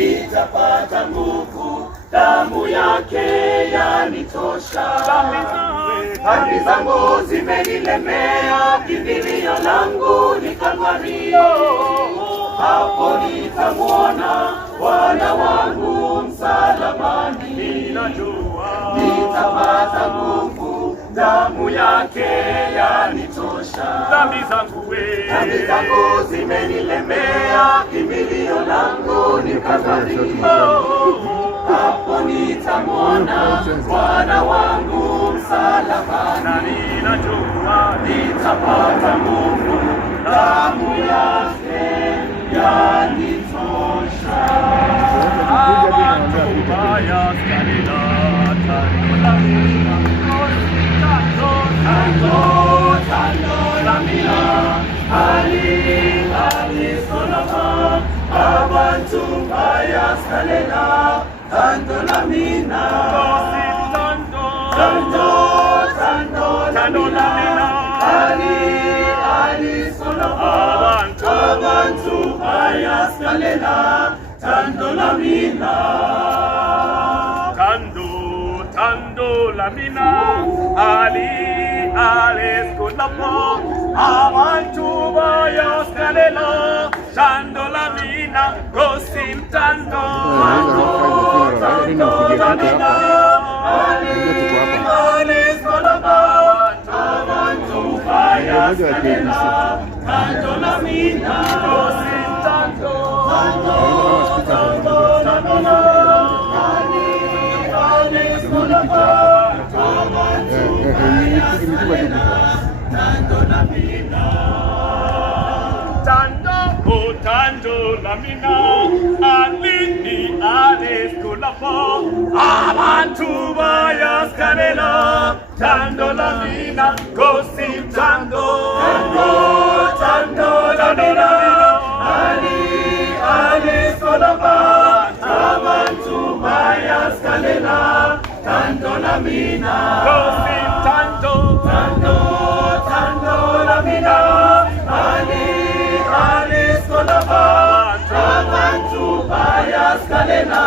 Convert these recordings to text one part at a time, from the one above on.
nitapata nguvu, damu yake yanitosha. Dhambi zangu zimenilemea, kimbilio langu ni Kalvari. Hapo nitamwona Bwana wangu msalabani. Nitapata nguvu, damu yake yanitosha. Dhambi zangu zimenilemea, kimbilio langu ni Kalvari. Hapo nitamwona Bwana wangu msalabani. Nitapata nguvu, damu yake yanitosha. Abantu bayaskalela, tanto la mina, tanto la mina, ali soloma, abantu bayaskalela, tanto la mina, tanto la mina, ali soloma, abantu bayaskalela, tanto la mina, gosim tanto la mina, ali soloma, abantu bayaskalela, tanto la mina, gosim tanto la mina, ali soloma, abantu bayaskalela, tanto la mina. Tanto la mina, alini aleskulapa, abantu bayaskalela, tanto la mina, gosim tanto la mina, aleskulapa, abantu bayaskalela, tanto la mina, gosim tanto la mina, abantu bayaskalela,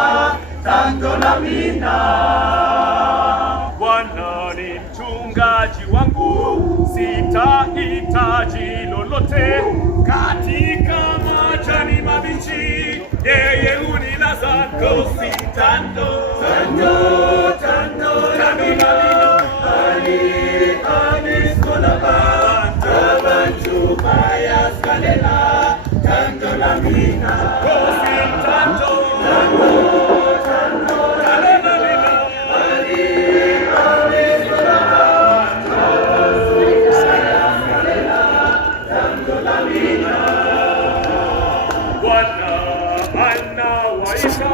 tanto la mina. Bwana ni mchungaji wangu, sitahitaji lolote. Katika majani mabichi, yeye hunilaza. Gosim tanto la mina, alisolaba, abantu bayaskalela, tanto la mina, gosim tanto la mina, tanto la mina. Bwana anawaita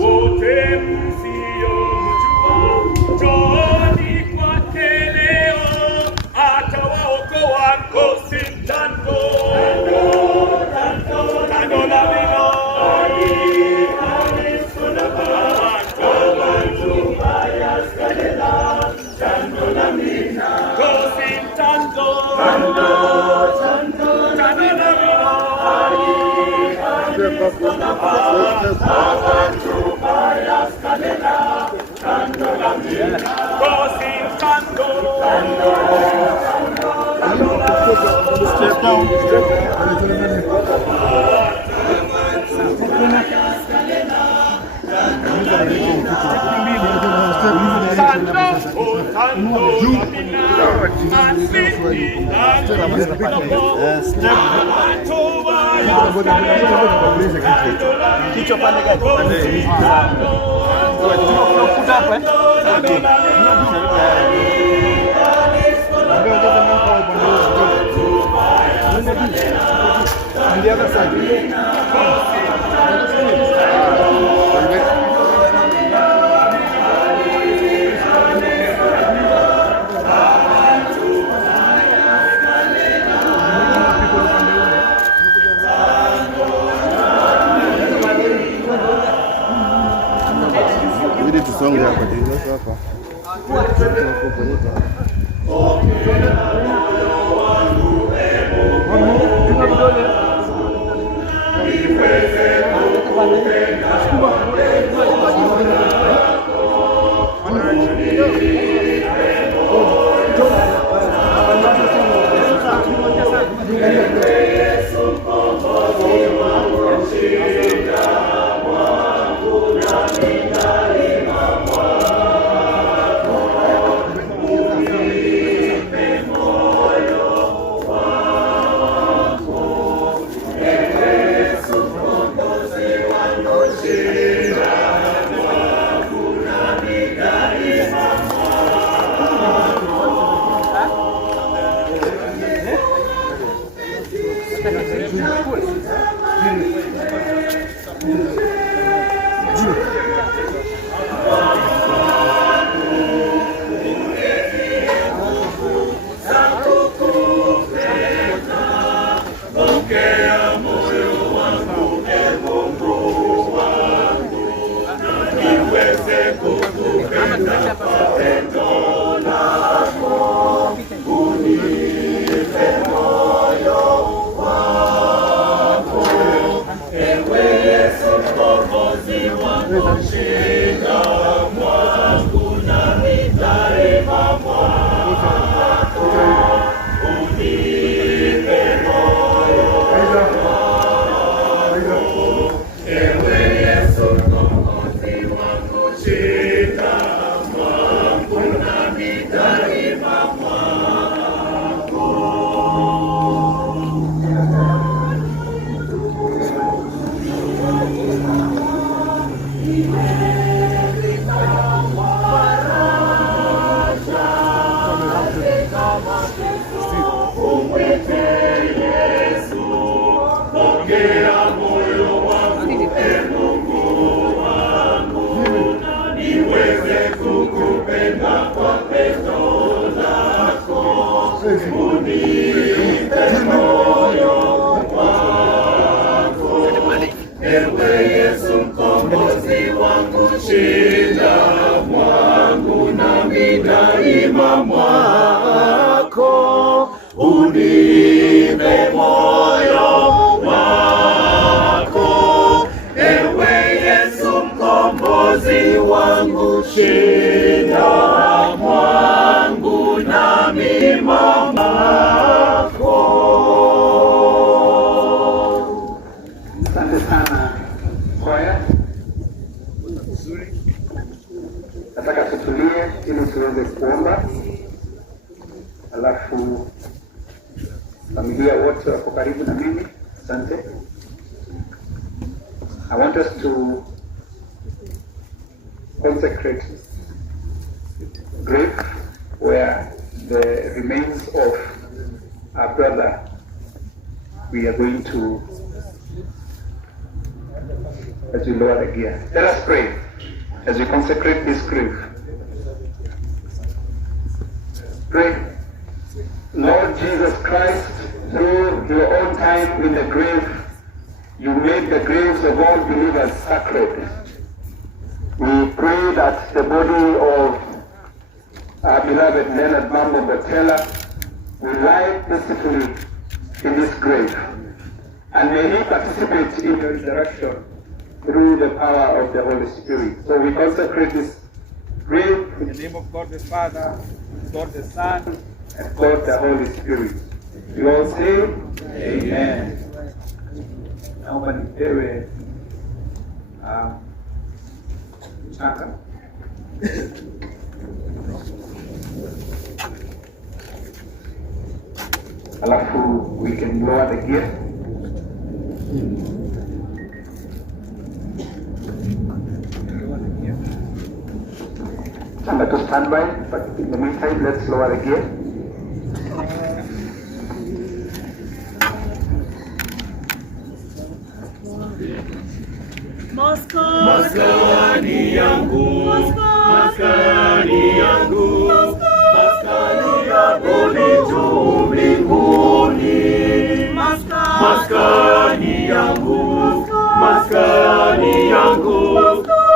wote msiomjua, njooni kwake leo, atawaokoa. Gosim tanto la mina, abantu bayaskalela, tanto la mina, gosim tanto la mina, abantu bayaskalela, tanto la mina, gosim tanto step down, kichwa pande gani? On the other side. We did the song there, but it's not hapa. unipe moyo wako, ewe Yesu mkombozi wangu, shida mwangu nami mamako. Asante sana kwaya. Nataka tutulie ili tuweze kuomba, alafu familia wote wako karibu na mimi. Asante. I want us to consecrate grave where the remains of our brother we are going to, as we lower the gear. Let us pray as we consecrate this grave. Pray. Lord Jesus Christ, through your own time in the grave, you made the graves of all believers sacred. We pray that the body of our beloved Leonard Mambo Botella will lie peacefully in this grave, and may he participate in the resurrection through the power of the Holy Spirit. So we consecrate this grave in the name of God the Father, God the Son, and God the Holy Spirit. You all say, Amen. Naomba nipewe mchanga. Alafu we can lower the gear. Changa to stand by, but in the meantime, let's lower the gear. Maskani yangu, maskani yangu, maskani yangu ni juu mbinguni. Maskani yangu, maskani yangu,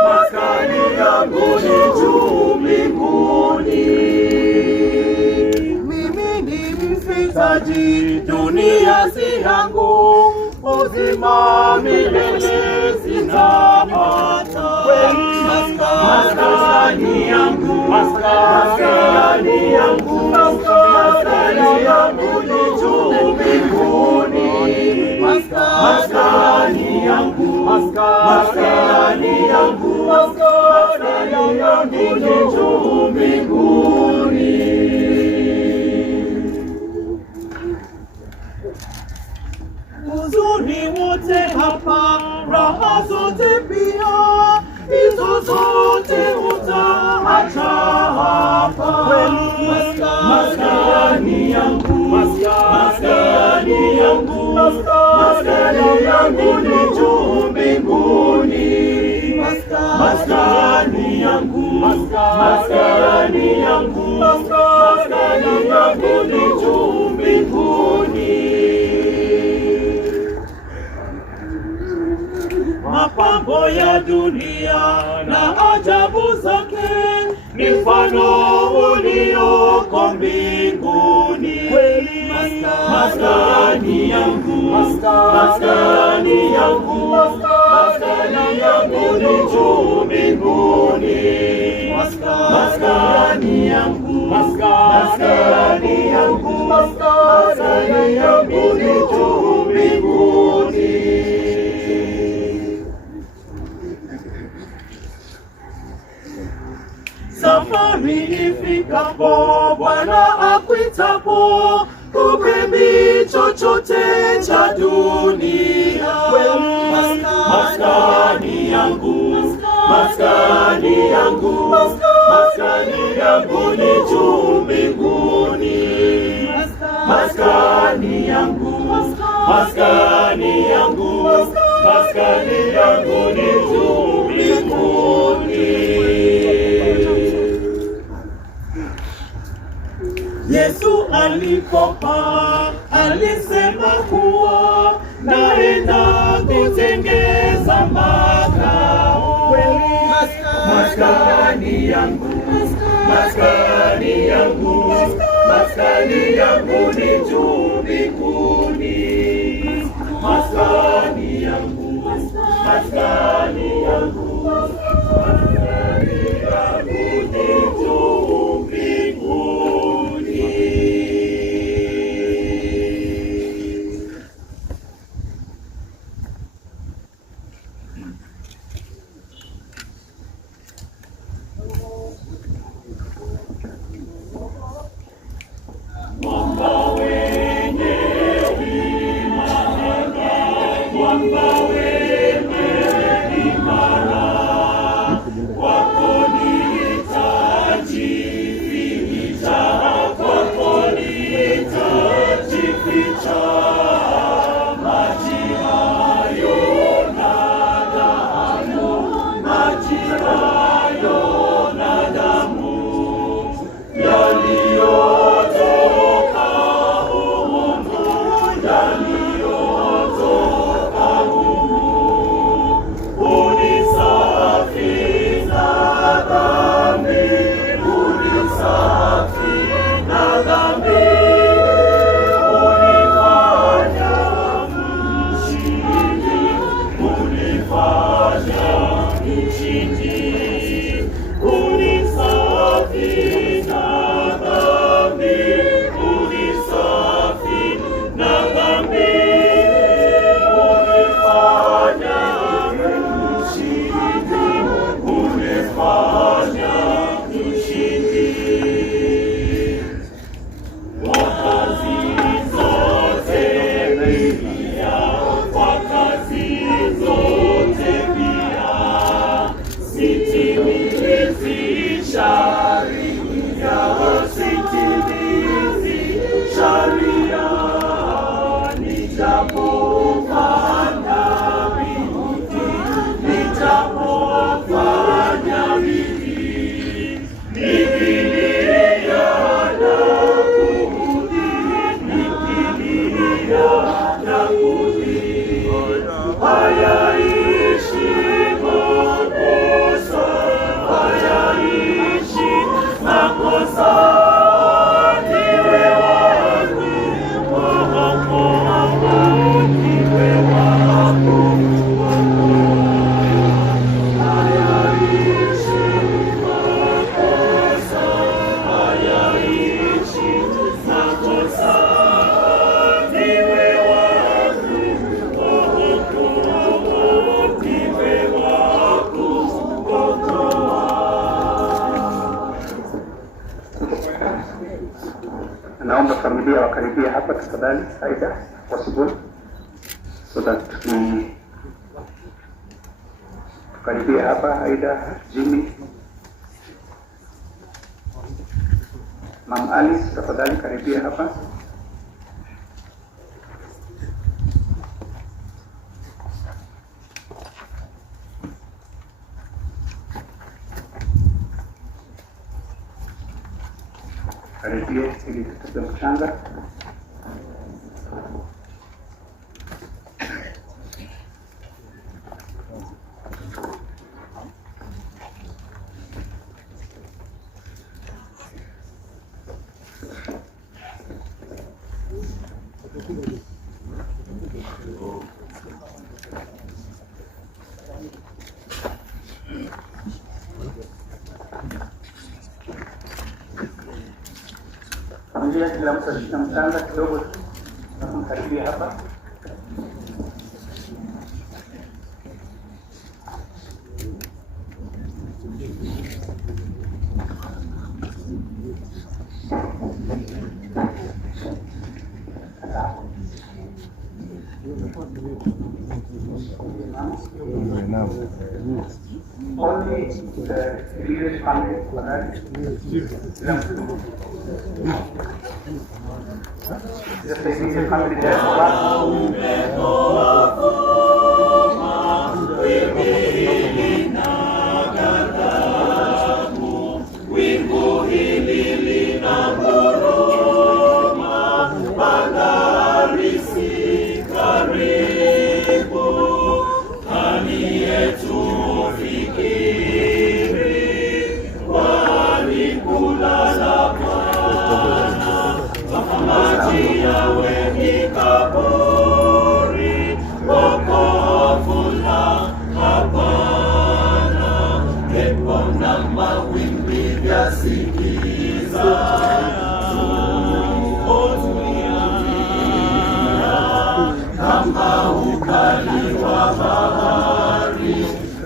maskani yangu ni juu mbinguni. Mimi ni mfikaji, dunia si yangu, uzima milele sitapata. Maskani yangu, maskani yangu, maskani yangu ni juu mbinguni. Maskani yangu, maskani yangu, maskani yangu ni juu mbinguni. Huzuni wote hapa, raha zote pia, hizo zote utaacha hapa. Maskani yangu, maskani yangu, maskani yangu yangu ni juu mbinguni. Maskani yangu, maskani yangu, maskani yangu ni juu mbinguni. Mapambo ya dunia na ajabu zake ni mfano ulioko mbinguni. Maskani yangu, maskani yangu, maskani yangu ni juu mbinguni. Maskani yangu, maskani yangu, maskani yangu ni juu mbinguni. Safari ifikapo, Bwana akuitapo, ubebe chochote cha dunia. Maskani yangu, maskani yangu, maskani yangu ni juu mbinguni. Maskani yangu, maskani yangu, maskani yangu ni juu mbinguni. Yesu alipopaa alisema kuwa naenda kutengeza makao. Maskani yangu, maskani yangu, maskani yangu ni juu mbinguni. Maskani yangu, maskani yangu, maskani yangu ni juu mbinguni. Naomba familia wakaribia hapa tafadhali, Aida possible, so that tukaribia hapa. Aida, Jimmy, Mama Alice, tafadhali karibia hapa. karibie ili tutupe mchanga. Familia kila mtu alishika mchanga kidogo, tunakaribia hapa. Only the immediate family for that. Just the immediate family there for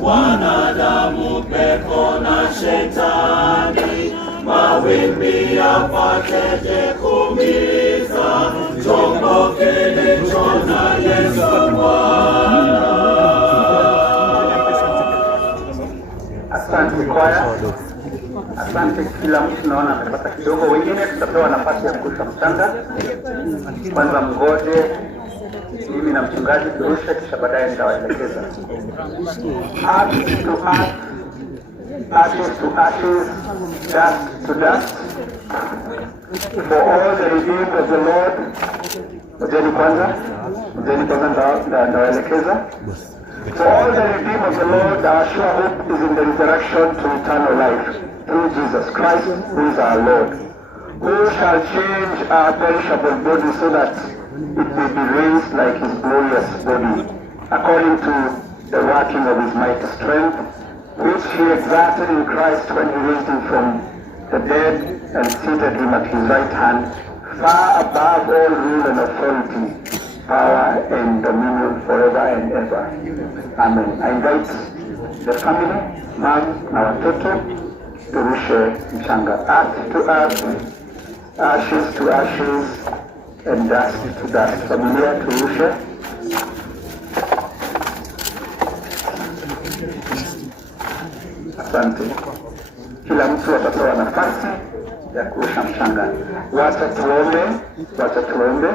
wanadamu, pepo na shetani, mawimbi yapateje kumiza chombo kilicho na Yesu Bwana. Asante kwaya. Asante kila mtu, naona amepata kidogo. Wengine tutapewa nafasi ya kurusha mchanga. Kwanza mgoje mimi na mchungaji turushe, kisha baadaye nitawaelekeza. Earth to earth, ashes to ashes, dust to dust. For all the redeemed of the Lord. Mjeni kwanza nitawaelekeza. For all the redeemed of the Lord, our sure hope is in the resurrection to eternal life through Jesus Christ, who is our Lord, who shall change our perishable body so that it may be raised like his glorious body, according to the working of his mighty strength, which he exerted in Christ when he raised him from the dead and seated him at his right hand, far above all rule and authority, power and dominion forever and ever. Amen. I invite the family, mom na watoto, turushe mchanga. Earth to earth, ashes to ashes, and dust to dust. Familia turushe. Asante. Kila mtu atapewa nafasi ya kurusha mchanga. Wacha tuombe.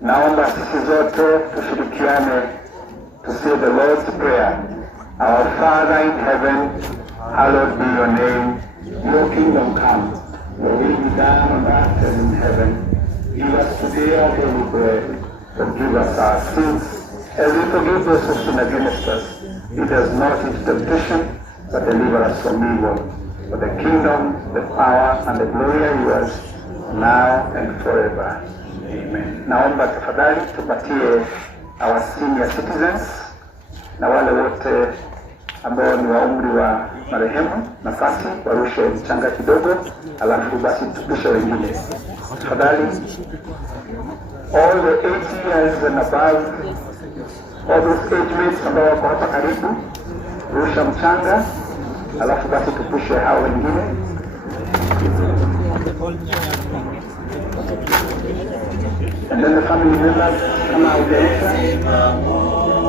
Naomba sisi zote tushirikiane to say the Lord's Prayer. Our Father in heaven, hallowed be your name. Your kingdom come. Your will be done on earth as in heaven. Give us today our daily bread. Forgive us our sins, as we forgive those who sin against us. Lead us not into temptation, but deliver us from evil. For the kingdom, the power, and the glory are yours, now and forever. Amen. Naomba tafadhali tupatie our senior citizens na wale wote ambao ni wa umri wa marehemu nafasi warushe mchanga kidogo, alafu basi tupishe wengine. Tafadhali, all the 80 years and above, all those age mates ambao wako hapa karibu, rusha mchanga, alafu basi tupishe hao wengine. And then the family members come out there.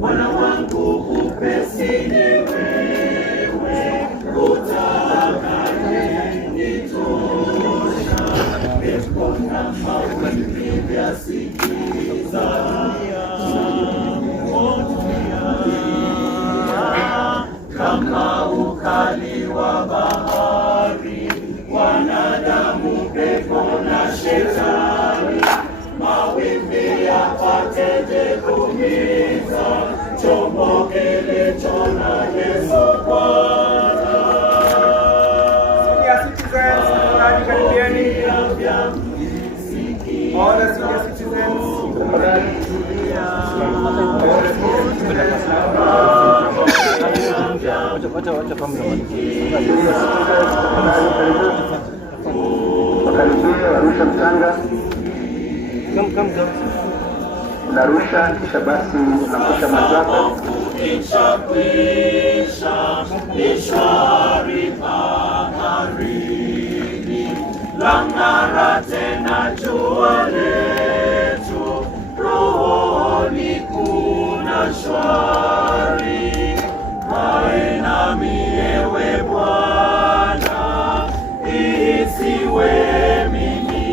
Wana upepo na shetani, mawimbi yapateje kumiza chombo kilicho na Yesu Bwana. Senior citizens, tafadhali karibieni. All the senior citizens. Wakaribia Arusha Mtanga. Unarusha kisha basi unakusha mazako. Ikishakwisha ni shwari baharini, lang'ara tena jua letu, rohoni kuna shwari. Kae nami ewe Bwana, isiwe mimi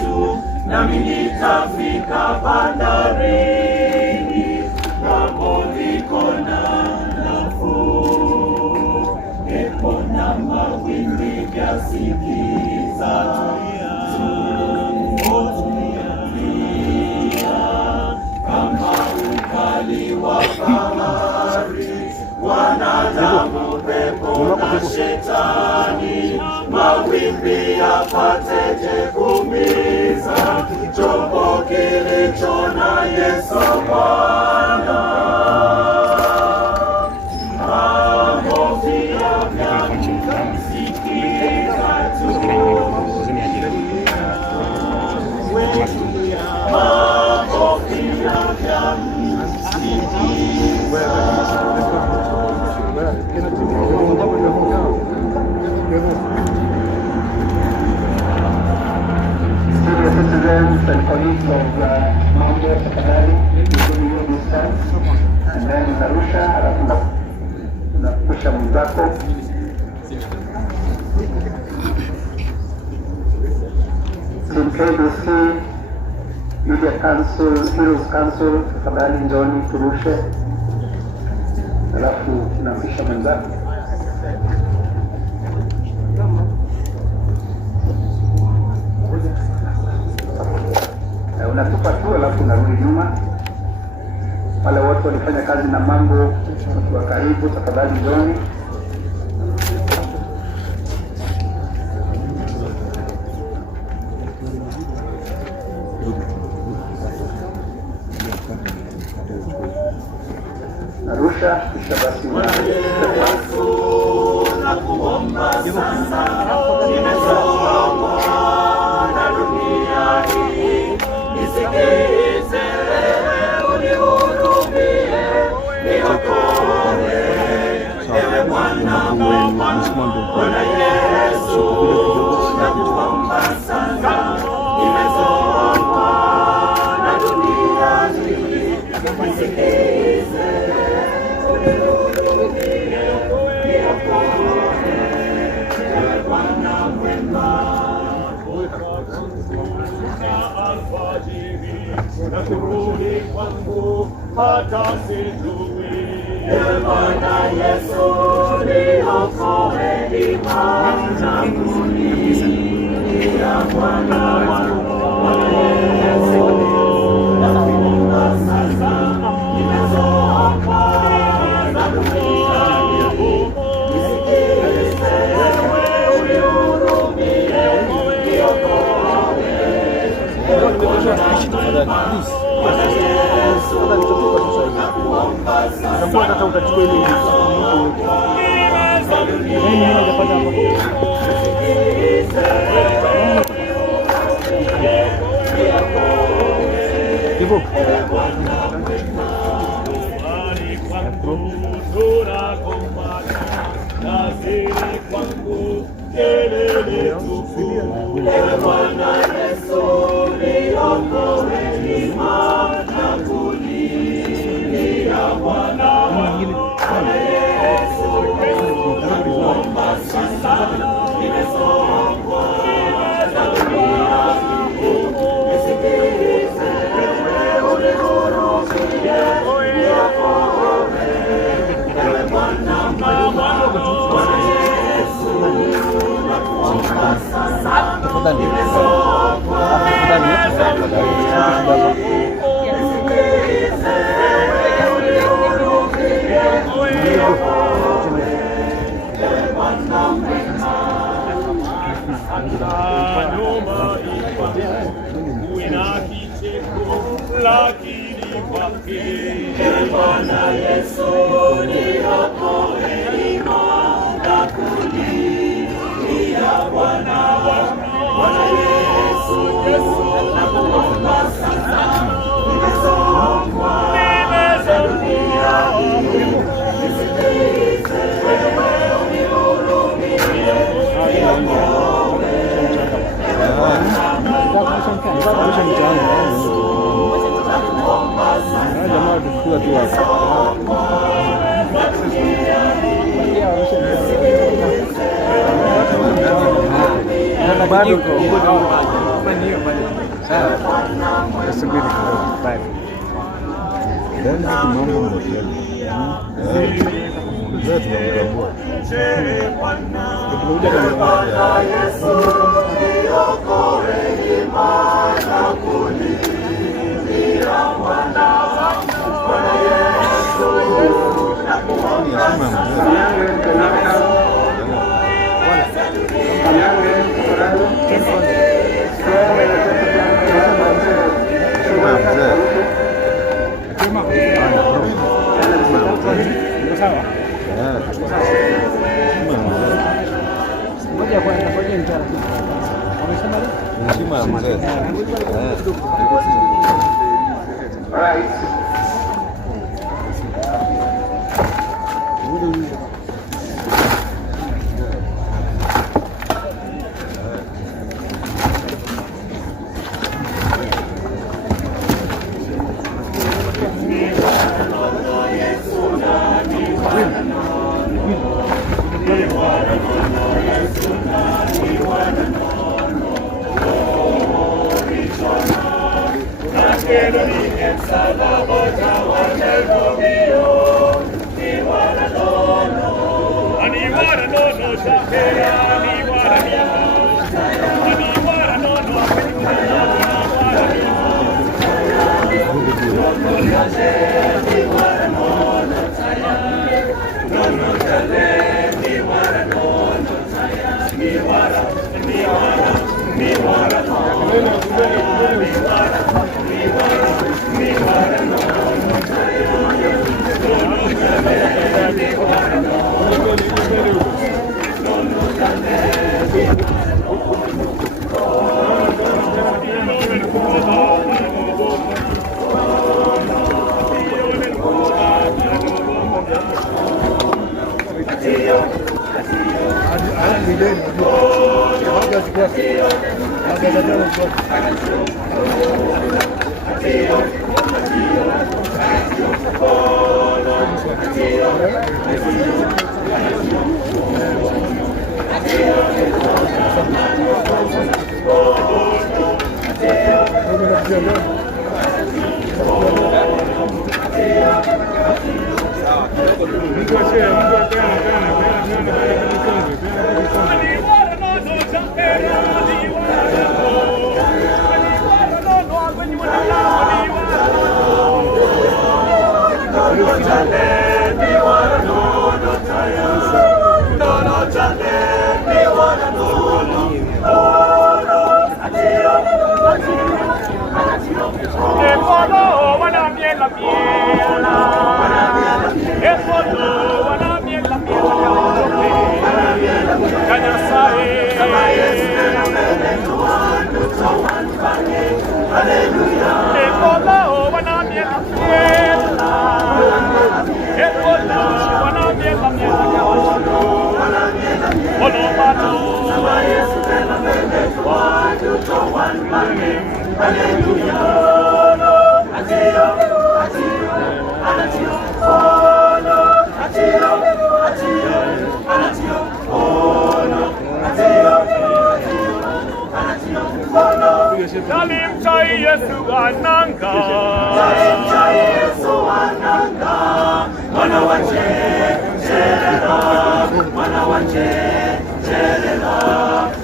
tu, nami nitafika bandarini, ng'ambo niko na nafuu. Pepo na mawimbi vyasikiza, kama ukali wa bahari, wanadamu, pepo na shetani, mawimbi yapateje kumiza chombo kilicho na Yesu Bwana. Maovu yamesikiza tu, maovu Senior citizens and colleagues of Mambo Sekondari, including you this time, and then unarusha halafu unakusha mwenzako. Team KBC, Media Council, Heroes Council, tafadhali njoni turushe, halafu unakusha mwenzako. Unatupa tu alafu unarudi nyuma. Wale wote walifanya kazi na Mambo, watu wa karibu, tafadhali njoni. Narusha kisha basi nakuomba sasa, nimesongwa na dunia hii, nisikize, unihurumie, niokoe, ewe Bwana mwema, Bwana Yesu, nakuomba sasa, nimesongwa na dunia hii, nisikize, na kurudi kwangu hata sijui. Ewe Bwana Yesu, niokoe, imani kulia Bwana wangu. Bwana Yesu, nakuomba sasa, nimezongwa na dunia hii, nisikize, unihurumie, niokoe, ewe Bwana Bwana Yesu, nakuomba sasa, ewe Bwana Yesu, niokoe, imani kulia Bwana. Bwana Yesu, nakuomba sasa, nimesongwa na dunia hii, nisikize, unihurumie, niokoe, ewe Bwana mwema. Bwana Yesu, nakuomba sasa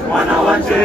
Mwana wanje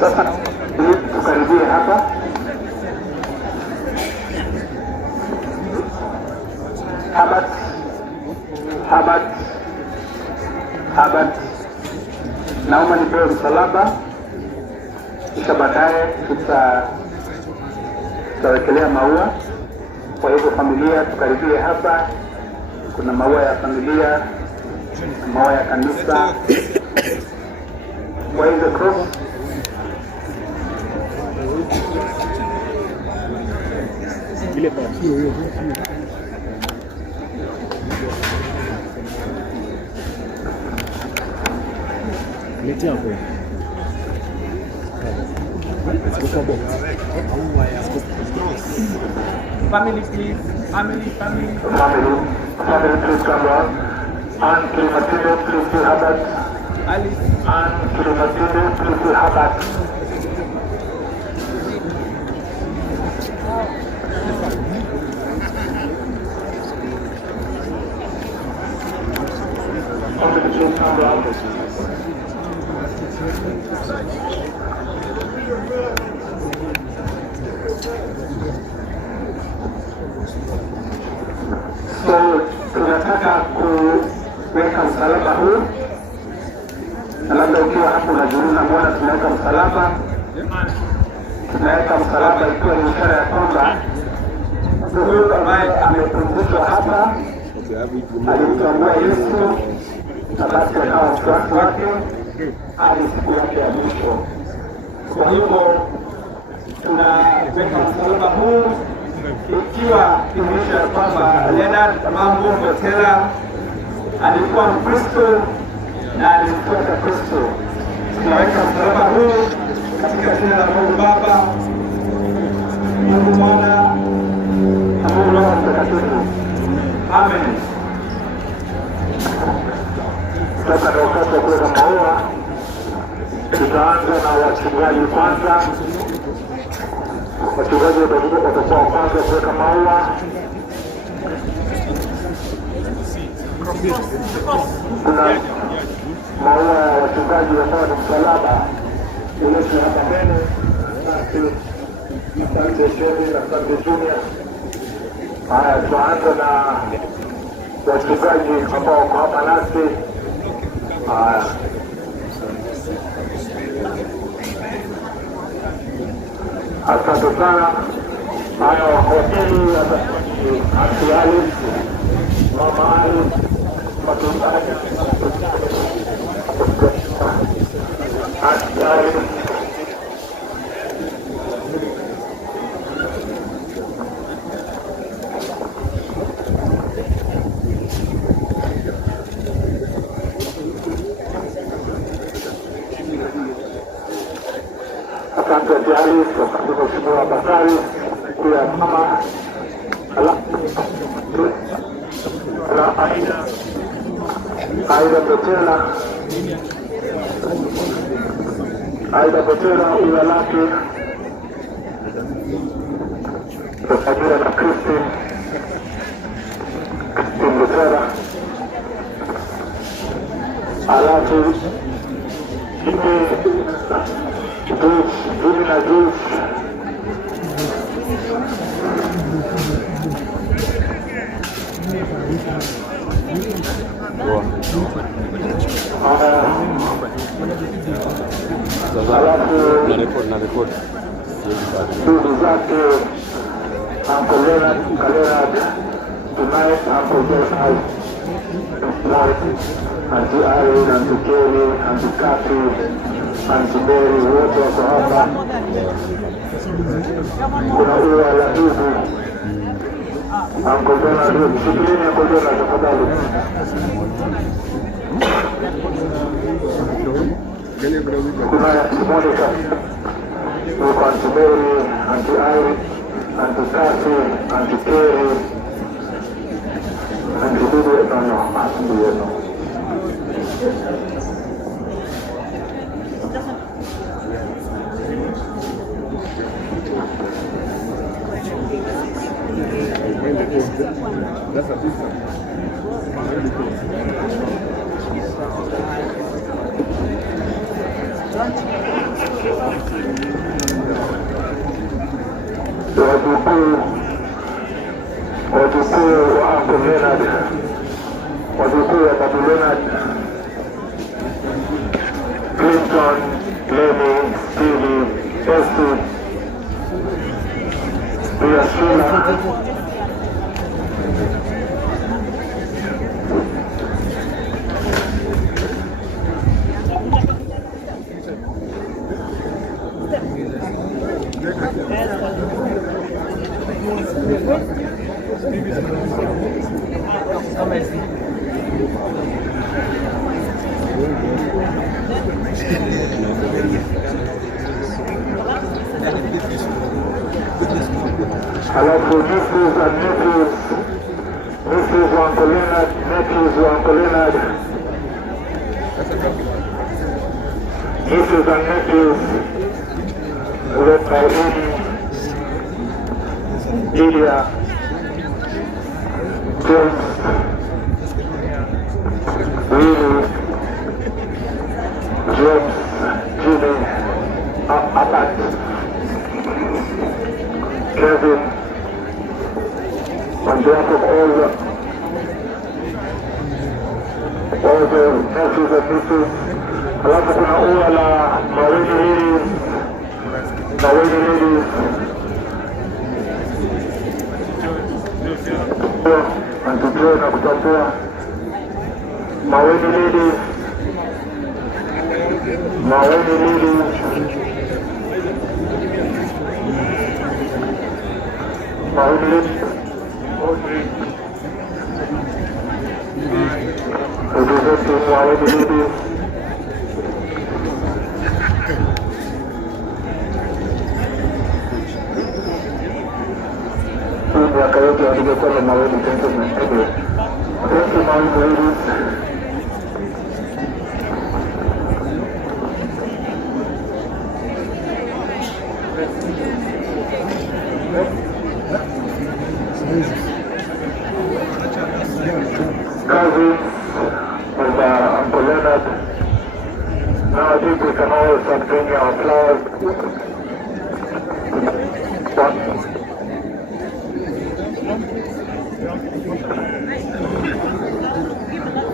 Sasa tukaribie hapa. Habat, naomba nipewe msalaba, kisha baadaye tutawekelea maua. Kwa hivyo familia, tukaribie hapa. Kuna maua ya familia, maua ya kanisa. Kwa hivyo cross Letea hapo. Family, please. Family. Family, please come down. And Kilimatinde, please be Herbert. Alice. And Kilimatinde, please be Herbert. Family, please come down. So, tunataka kuweka msalaba huu, na labda ukiwa hapo unajiuliza mbona tunaweka msalaba. Tunaweka msalaba ikiwa ni ishara ya kwamba huyu ambaye amepumzishwa hapa alimtambua Yesu na basi akawa mfuasi wake hadi siku yake ya mwisho. Kwa hivyo tunaweka msalaba huu ikiwa kionyesha ya kwamba Leonard Mambo Mbotela alikuwa Mkristo na alimfuata Kristo. Tunaweka msalaba huu katika jina la Mungu Baba, Mungu Mwana na Mungu Roho Mtakatifu. Amen. Sasa ndio wakati wa kuweka maua. Tutaanza na wachungaji kwanza. Wachungaji watakuwa wa kwanza kuweka maua. Kuna maua ya wachungaji ambao ni msalaba ulete hapa mbele. Asante Sheri, asante Junior. Haya, tuanze na wachungaji ambao wako hapa nasi. Haya, asante sana. Haya, hoteli Aunty Alice, Mama Alice, Matumaini, Aunty Alice. Asante Alice, asante Mheshimiwa Bakari, pia mama Aida Botela, ila lake Sajira na Christine Botela, alafu Juni na Juice na record ndugu zake Uncle Leonard tonight, Uncle Jeff, Aunty Irene, Aunty Kelly, Aunty Kathy, Aunty Mary, wote wako hapa. Kuna ua la hivi Uncle Leonard, shikilini Uncle Leonard tafadhali. Kuna Monica, yuko Aunty Mary, Aunty Irene, Aunty Kathy, Aunty Kelly, Aunty Lydia, no, Aunty Lydia, no. That's a different. Wajukuu wa Uncle Leonard, wajukuu wa Babu Leonard, Clinton, Lenny, Stevie, Esty, pia Sheila. Alafu nieces and nephews, nieces wa Uncle Leonard, nephews wa Uncle Leonard, nieces and nephews led by Amy, Lydia, James, Willie, James, Jimmy, Abat, Kevin, on behalf of all the nephews and nieces. Alafu kuna ua la Maweni Ladies, Antujue na kutambua Maweni Ladies, Maweni Ladies, Maweni Ladies, representing Maweni Ladies. Miaka yote walivyokuwa na Maweni Center na Ebe. Thank you, Maweni Ladies. Cousins of Uncle Leonard. Now I think we can all start bringing our flowers.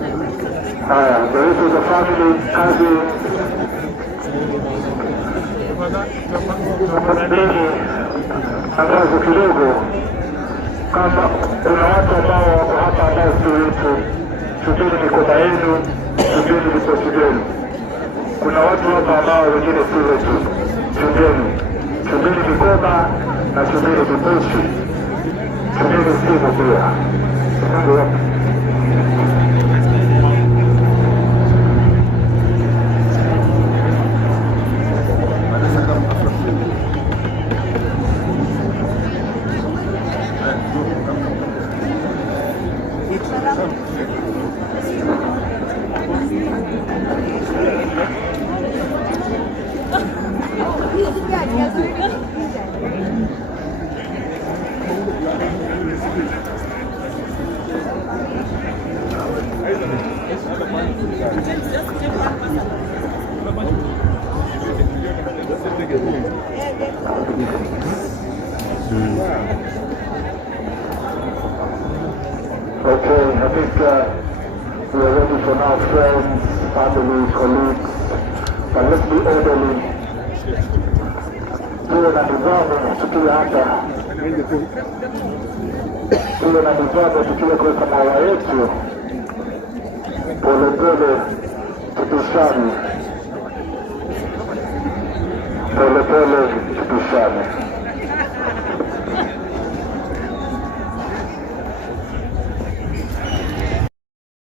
The rest of the family, cousins, angazo kidogo, kama kuna watu ambao wako hapa ambao si wetu, tujeni mikoba yenu, tujeni vipochi vyenu. Kuna watu hapa ambao wengine si wetu, tujeni mikoba na tujeni vipochi, tujeni simu pia. Okay, I think we are ready for now, friends, family, colleagues, but let's be orderly. Tuwe na nidhamu tukiwa hapa, tuwe na nidhamu tukiwa kuweka maua yetu, polepole tupishane, polepole tupishane.